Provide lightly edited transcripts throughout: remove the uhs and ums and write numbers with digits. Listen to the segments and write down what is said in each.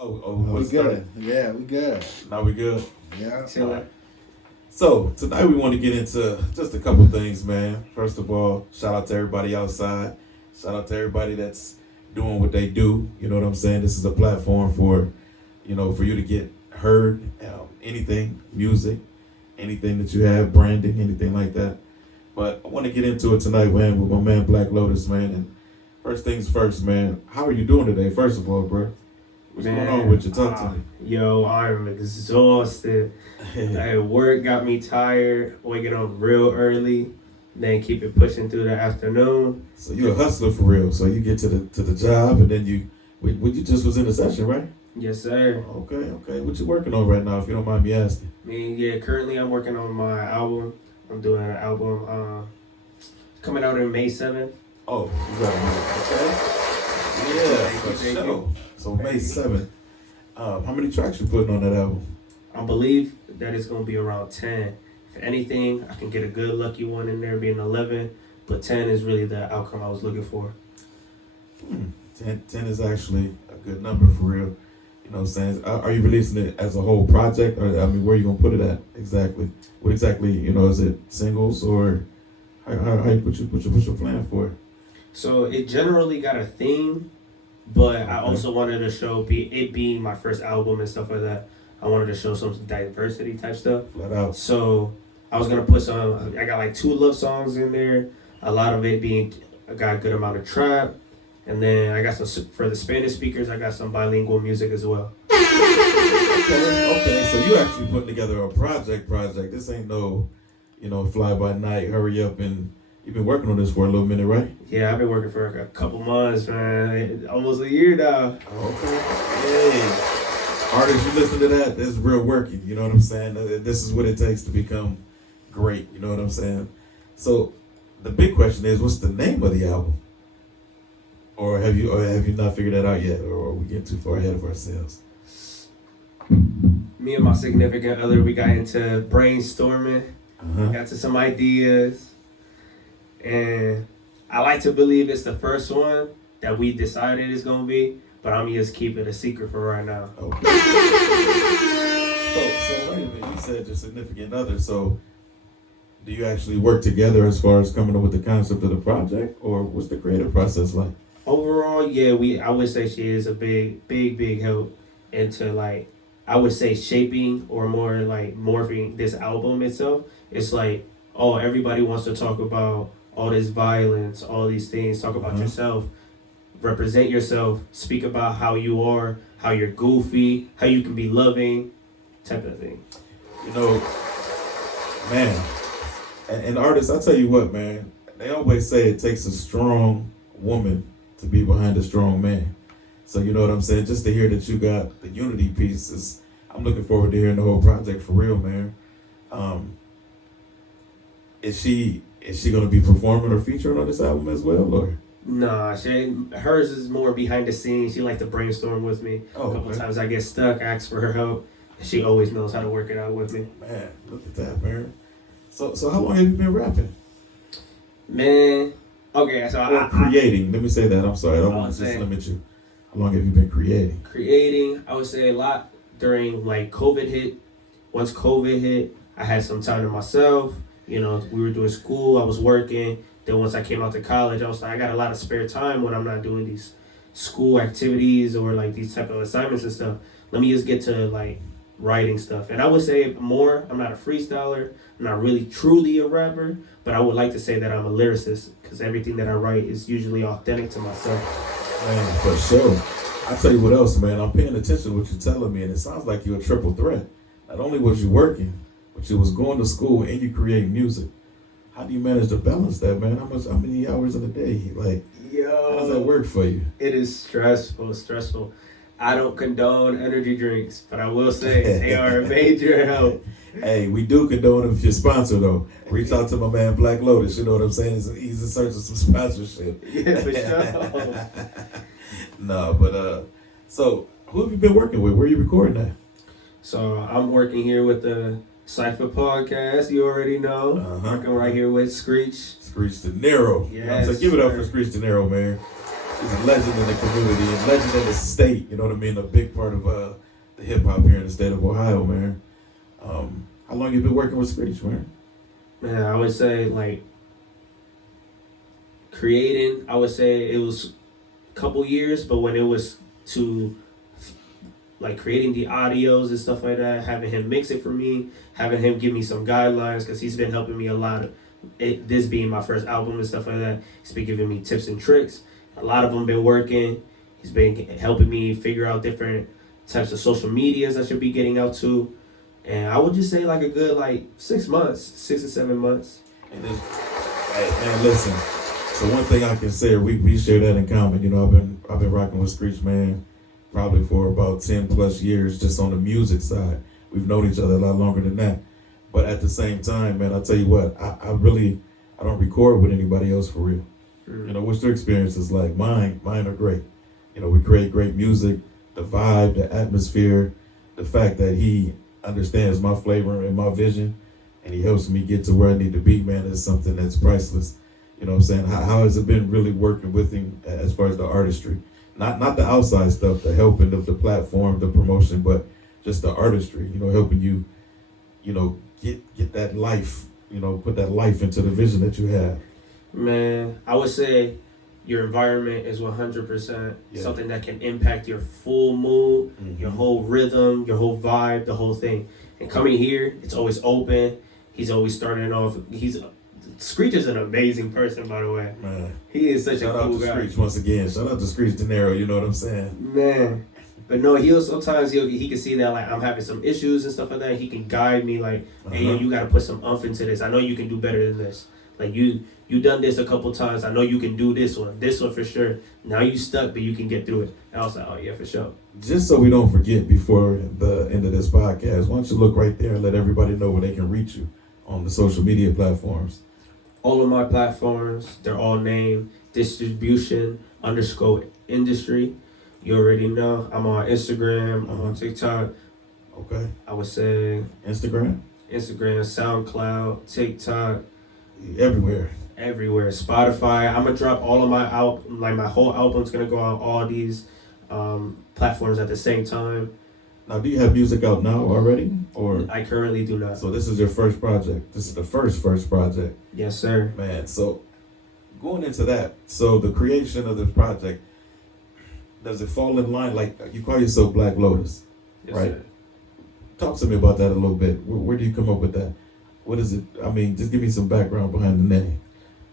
We what's good. that? Yeah, we good. Now we good. Yeah. Alright. So tonight we want to get into just a couple things, man. First of all, shout out to everybody outside. Shout out to everybody that's doing what they do. You know what I'm saying? This is a platform for, for you to get heard. Anything, music, anything that you have, branding, anything like that. But I want to get into it tonight, man, with my man Black Lotus, man. And first things first, man. How are you doing today? First of all, bro. What's going on with you? Talk to me. Yo, I'm exhausted. Work got me tired, waking up real early, then keep it pushing through the afternoon. So you're a hustler for real. So you get to the job and then you just was in the session, right? Yes, sir. Okay. What you working on right now, if you don't mind me asking? Currently I'm working on my album. I'm doing an album coming out in May 7th. Oh, you got it. Okay. Yeah, for sure. So May 7th. How many tracks you putting on that album? I believe that it's going to be around 10. If anything, I can get a good lucky one in there being 11, but 10 is really the outcome I was looking for. 10 is actually a good number for real. You know what I'm saying? Are you releasing it as a whole project? Or, where are you going to put it at exactly? What exactly, is it singles or how you put your plan for it? So it generally got a theme, but I also wanted to show it being my first album and stuff like that. I wanted to show some diversity type stuff. Flat out. So I was gonna put I got like 2 love songs in there. A lot of it I got a good amount of trap, and then I got some for the Spanish speakers. I got some bilingual music as well. Okay. So you actually putting together a project. This ain't no, fly by night, hurry up and. You've been working on this for a little minute, right? Yeah, I've been working for a couple months, man. Almost a year now. Okay. Hey. Artists, you listen to that? That's real working. You know what I'm saying? This is what it takes to become great. You know what I'm saying? So the big question is, what's the name of the album? Or have you not figured that out yet? Or are we getting too far ahead of ourselves? Me and my significant other, we got into brainstorming. Got to some ideas. And I like to believe it's the first one that we decided it's going to be, but I'm just keeping it a secret for right now. Okay. So wait a minute, you said your significant other, so do you actually work together as far as coming up with the concept of the project, or what's the creative process like? Overall, yeah, I would say she is a big help into I would say shaping or more morphing this album itself. It's everybody wants to talk about all this violence, all these things, talk about yourself, represent yourself, speak about how you are, how you're goofy, how you can be loving, type of thing. Man, and artists, I tell you what, man, they always say it takes a strong woman to be behind a strong man. So you know what I'm saying? Just to hear that you got the unity pieces, I'm looking forward to hearing the whole project for real, man. Is she gonna be performing or featuring on this album as well, or? Nah, hers is more behind the scenes. She likes to brainstorm with me. A couple times I get stuck, ask for her help. She always knows how to work it out with me. Man, look at that, man. So how long have you been rapping? Man, okay, so creating. Let me say that. I'm sorry. I don't want to just limit you. How long have you been creating? Creating, I would say a lot during COVID hit. Once COVID hit, I had some time to myself. We were doing school, I was working. Then once I came out to college, I was I got a lot of spare time when I'm not doing these school activities or these type of assignments and stuff. Let me just get to writing stuff. And I would say more, I'm not a freestyler, I'm not really truly a rapper, but I would like to say that I'm a lyricist because everything that I write is usually authentic to myself. Man, for sure. I tell you what else, man, I'm paying attention to what you're telling me, and it sounds like you're a triple threat. Not only was you working, but you was going to school and you create music. How do you manage to balance that, man? How many hours in a day? How does that work for you? It is stressful. I don't condone energy drinks, but I will say they are a major help. Hey, we do condone them if you're sponsored, though. Reach out to my man Black Lotus, you know what I'm saying? He's in search of some sponsorship. Yeah, for sure. No, but, so who have you been working with? Where are you recording at? So I'm working here with the Cypha podcast, you already know. Working right here with Screech. Screech De Niro. Yes, so give it up for Screech De Niro, man. he's a legend in the community and legend in the state. You know what I mean? A big part of the hip hop here in the state of Ohio, man. How long you been working with Screech, man? Man, I would say like creating. I would say it was a couple years, but when it was to like creating the audios and stuff like that, having him mix it for me, having him give me some guidelines because he's been helping me a lot. This being my first album and stuff like that, he's been giving me tips and tricks. A lot of them been working. He's been helping me figure out different types of social medias I should be getting out to. And I would just say like a good like 6 months, 6 or 7 months. And hey, man, listen. So one thing I can say, we share that in common. You know, I've been rocking with Screech, man, probably for about 10 plus years, just on the music side. We've known each other a lot longer than that. But at the same time, man, I'll tell you what, I don't record with anybody else for real. You know, what's their experiences like? Mine are great. You know, we create great music, the vibe, the atmosphere, the fact that he understands my flavor and my vision, and he helps me get to where I need to be, man, is something that's priceless. You know what I'm saying? How has it been really working with him as far as the artistry? Not the outside stuff, the helping of the platform, the promotion, but just the artistry, you know, helping you, you know, get that life, you know, put that life into the vision that you have. Man, I would say your environment is 100% something that can impact your full mood, your whole rhythm, your whole vibe, the whole thing. And coming here, it's always open. He's always starting off. Screech is an amazing person, by the way. Man, he is such a cool guy. Shout out to Screech once again. Shout out to Screech De Niro. You know what I'm saying? Man, but no, he can see that like I'm having some issues and stuff like that. He can guide me like, hey, you got to put some umph into this. I know you can do better than this. Like you done this a couple times. I know you can do this one for sure. Now you stuck, but you can get through it. And I was like, oh yeah, for sure. Just so we don't forget before the end of this podcast, why don't you look right there and let everybody know where they can reach you on the social media platforms? All of my platforms, they're all named distribution_industry. You already know. I'm on Instagram. I'm on TikTok. Okay. I would say Instagram, SoundCloud, TikTok. Everywhere. Spotify. I'm gonna drop all of my my whole album's gonna go on all these platforms at the same time. Now, do you have music out now already, or? I currently do not. So this is your first project. This is the first project. Yes, sir. Man, so going into that, so the creation of this project, does it fall in line, like you call yourself Black Lotus, yes, right? Sir. Talk to me about that a little bit. Where do you come up with that? What is it? I mean, just give me some background behind the name.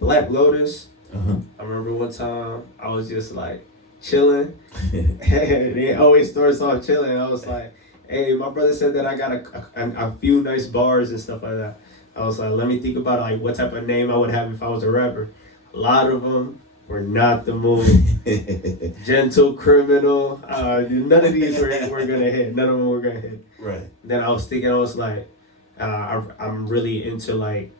Black Lotus. I remember one time I was just like chilling. And it always starts off chilling. I was like, hey, my brother said that I got a few nice bars and stuff like that. I was like, let me think about like what type of name I would have if I was a rapper. A lot of them were not the move. Gentle Criminal. None of these were gonna hit. None of them were gonna hit. Right. Then I was thinking, I was like, I'm really into like,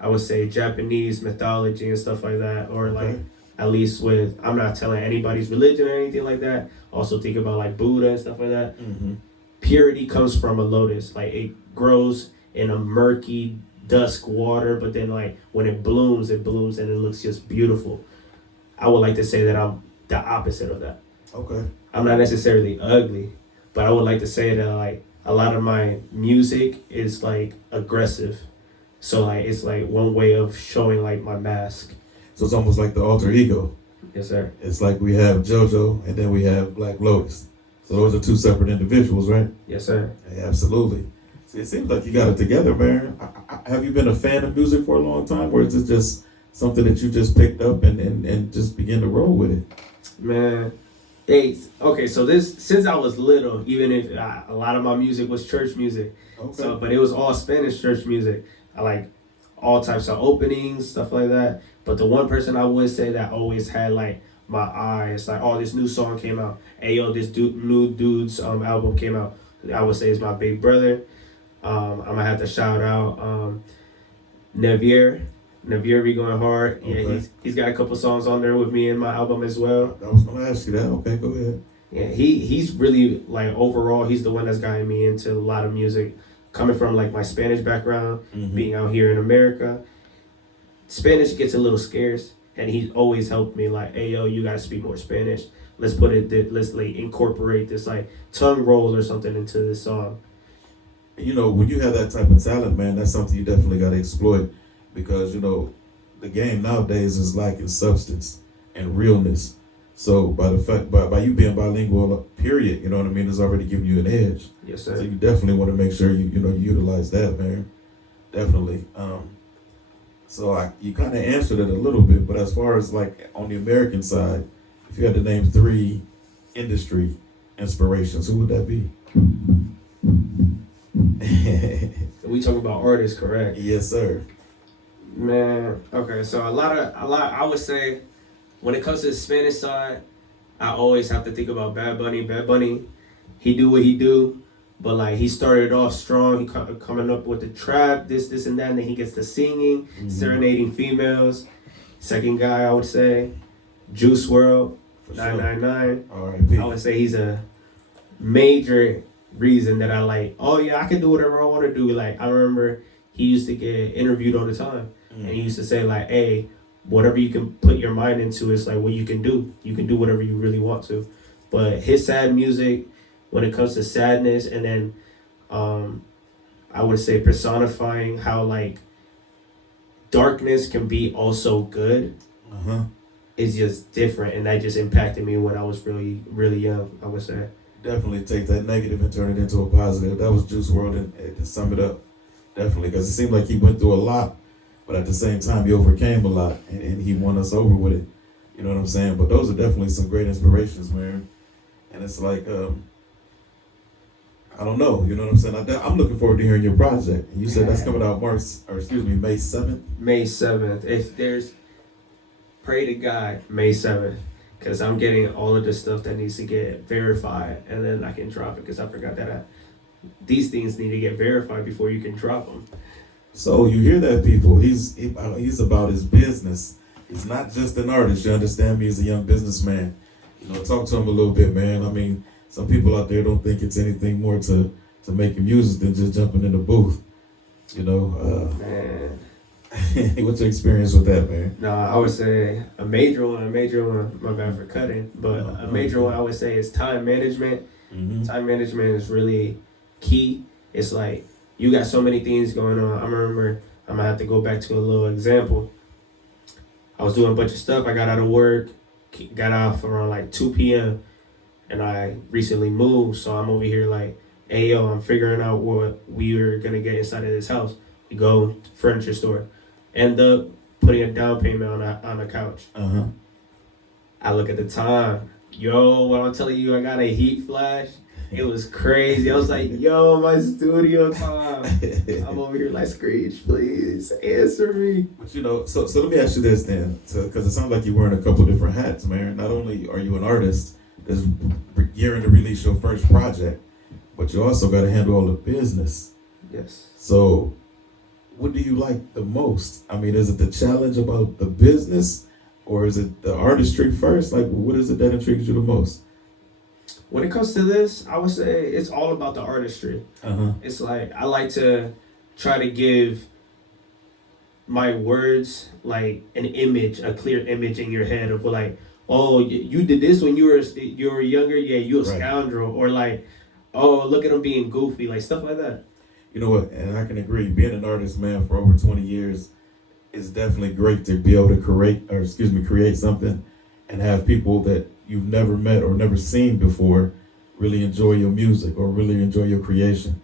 I would say Japanese mythology and stuff like that, or like at least with, I'm not telling anybody's religion or anything like that. Also think about like Buddha and stuff like that. Purity comes from a lotus. Like it grows in a murky dusk water, but then like when it blooms and it looks just beautiful. I would like to say that I'm the opposite of that. Okay. I'm not necessarily ugly, but I would like to say that like a lot of my music is like aggressive. So like it's like one way of showing like my mask. So it's almost like the alter ego. Yes, sir. It's like we have JoJo and then we have Black Lotus. So those are two separate individuals, right? Yes, sir. Yeah, absolutely. See, it seems like you got it together, man. Have you been a fan of music for a long time, or is it just something that you just picked up and just begin to roll with it? Man, okay, so this, since I was little, even if a lot of my music was church music, so but it was all Spanish church music. I like all types of openings, stuff like that. But the one person I would say that always had like my eye, it's like, oh, this new song came out. Hey, yo, this new dude's album came out. I would say is my big brother. I'm gonna have to shout out Navier be going hard. Yeah, he's got a couple songs on there with me in my album as well. I was gonna ask you that. Okay, go ahead. Yeah, he's really like overall he's the one that's gotten me into a lot of music. Coming from like my Spanish background, being out here in America, Spanish gets a little scarce. and he's always helped me like, hey yo, you gotta speak more Spanish. Let's like incorporate this like tongue roll or something into this song. You know, when you have that type of talent, man, that's something you definitely got to exploit, because you know the game nowadays is lacking substance and realness. So by you being bilingual, period, you know what I mean, is already giving you an edge. Yes, So sir. you definitely want to make sure you utilize that, man. Definitely. So you kind of answered it a little bit, but as far as like on the American side, if you had to name 3 industry inspirations, who would that be? We talk about artists, correct? Yes, sir. Man, okay, so a lot, I would say, when it comes to the Spanish side, I always have to think about Bad Bunny. Bad Bunny, he do what he do, but like he started off strong. He coming up with the trap, this, and that, and then he gets to singing, serenading females. Second guy, I would say, Juice WRLD, For 999. Sure. R.I.P. I would say he's a major reason that I like. Oh yeah, I can do whatever I want to do. Like I remember he used to get interviewed all the time, and he used to say like, "Hey, whatever you can put your mind into is like what you can do. You can do whatever you really want to." But his sad music, when it comes to sadness, and then I would say personifying how like darkness can be also good. It's just different, and that just impacted me when I was really young, I would say. Definitely take that negative and turn it into a positive. That was Juice WRLD, and to sum it up, definitely, because it seemed like he went through a lot, but at the same time he overcame a lot, and he won us over with it. You know what I'm saying? But those are definitely some great inspirations, man. And it's like, I don't know, you know what I'm saying? I'm looking forward to hearing your project. And you said that's coming out May 7th? May 7th. If there's, pray to God, May 7th. Because I'm getting all of the stuff that needs to get verified, and then I can drop it, because I forgot that these things need to get verified before you can drop them. So you hear that, people. He's about his business. He's not just an artist, you understand me? He's a young businessman. You know, talk to him a little bit, man. I mean, some people out there don't think it's anything more to making music than just jumping in the booth. You know, Man. What's your experience with that, man? No, I would say a major one, my bad for cutting, but a major one I would say is time management. Time management is really key. It's like, you got so many things going on. I remember, I'm gonna have to go back to a little example. I was doing a bunch of stuff. I got out of work, got off around like 2 p.m. and I recently moved, so I'm over here like, hey yo, I'm figuring out what we are gonna get inside of this house. We go to the furniture store, end up putting a down payment on a couch. I look at the time. Yo, what I'm telling you, I got a heat flash. It was crazy. I was like, yo, my studio time. I'm over here like, Screech, please answer me. But you know, so let me ask you this then, because it sounds like you're wearing a couple different hats, man. Not only are you an artist that's gearing to release your first project, but you also got to handle all the business. Yes. So what do you like the most? I mean, is it the challenge about the business, or is it the artistry first? Like, what is it that intrigues you the most? When it comes to this, I would say it's all about the artistry. It's like, I like to try to give my words like an image, a clear image in your head of like, oh, you did this when you were younger, yeah, you a scoundrel, or like, oh, look at him being goofy, like stuff like that. You know what, and I can agree, being an artist, man, for over 20 years, it's definitely great to be able to create something and have people that you've never met or never seen before really enjoy your music or really enjoy your creation.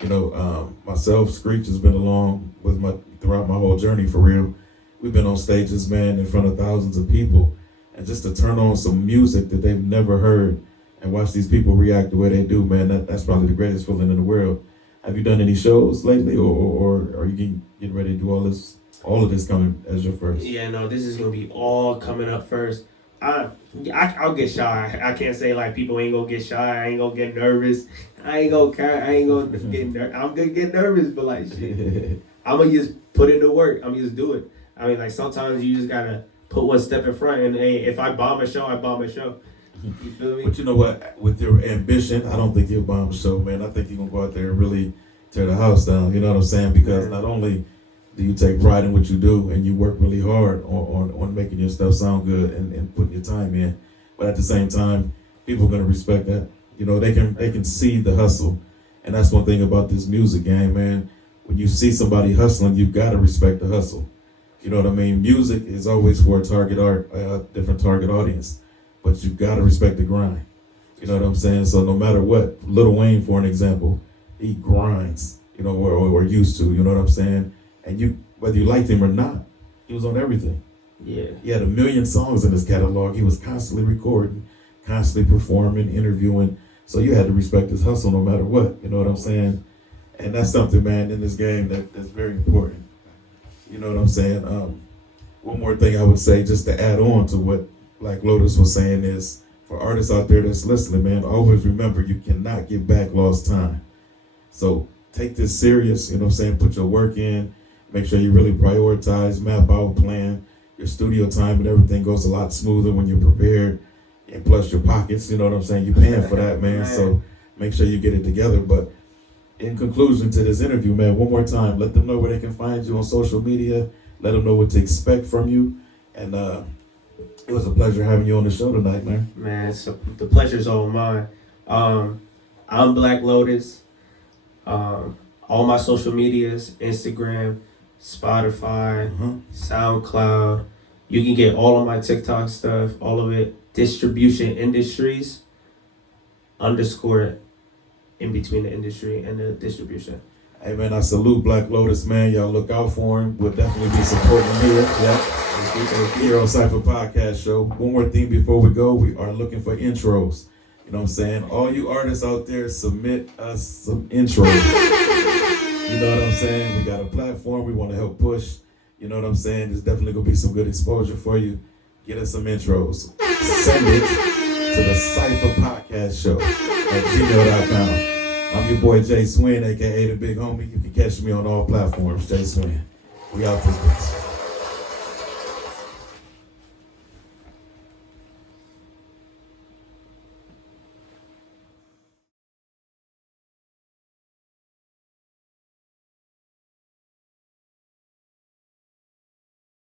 You know, myself, Screech, has been along with throughout my whole journey, for real. We've been on stages, man, in front of thousands of people, and just to turn on some music that they've never heard and watch these people react the way they do, man, that's probably the greatest feeling in the world. Have you done any shows lately, or are you getting ready to do all of this coming as your first? Yeah, no, this is gonna be all coming up first. I'll get shy. I can't say like people ain't gonna get shy. I ain't gonna get nervous. I ain't gonna get I'm gonna get nervous, but like shit, I'm gonna just put in the work. I'm gonna just do it. I mean, like sometimes you just gotta put one step in front, and hey, if I bomb a show, I bomb a show. You feel me? But you know what? With your ambition, I don't think you'll bomb a show, man. I think you're gonna go out there and really tear the house down. You know what I'm saying? Because not only Do you take pride in what you do and you work really hard on making your stuff sound good and putting your time in? But at the same time, people are gonna respect that. You know, they can see the hustle. And that's one thing about this music game, man. When you see somebody hustling, you gotta respect the hustle. You know what I mean? Music is always for a different target audience, but you gotta respect the grind. You know what I'm saying? So no matter what, Lil Wayne, for an example, he grinds. You know, or used to. You know what I'm saying? And whether you liked him or not, he was on everything. Yeah. He had 1 million songs in his catalog. He was constantly recording, constantly performing, interviewing. So you had to respect his hustle no matter what. You know what I'm saying? And that's something, man, in this game that's very important. You know what I'm saying? One more thing I would say, just to add on to what like Lotus was saying, is for artists out there that's listening, man, always remember you cannot get back lost time. So take this serious, you know what I'm saying? Put your work in. Make sure you really prioritize, map out, plan. Your studio time and everything goes a lot smoother when you're prepared. And plus your pockets, you know what I'm saying? You're paying for that, man. So make sure you get it together. But in conclusion to this interview, man, one more time, let them know where they can find you on social media. Let them know what to expect from you. And it was a pleasure having you on the show tonight, man. Man, the pleasure's all mine. I'm Black Lotus. All my social medias, Instagram, Spotify, SoundCloud. You can get all of my TikTok stuff, all of it. Distribution Industries _ in between the industry and the distribution. Hey, man, I salute Black Lotus, man. Y'all look out for him. We'll definitely be supporting him here. Yeah. Here on Cypha Podcast Show. One more thing before we go. We are looking for intros. You know what I'm saying? All you artists out there, submit us some intros. You know what I'm saying? We got a platform we want to help push. You know what I'm saying? There's definitely going to be some good exposure for you. Get us some intros. Send it to the Cypha Podcast Show at gmail.com. I'm your boy Jay Swin, aka the Big Homie. You can catch me on all platforms. Jay Swin. We out this bitch.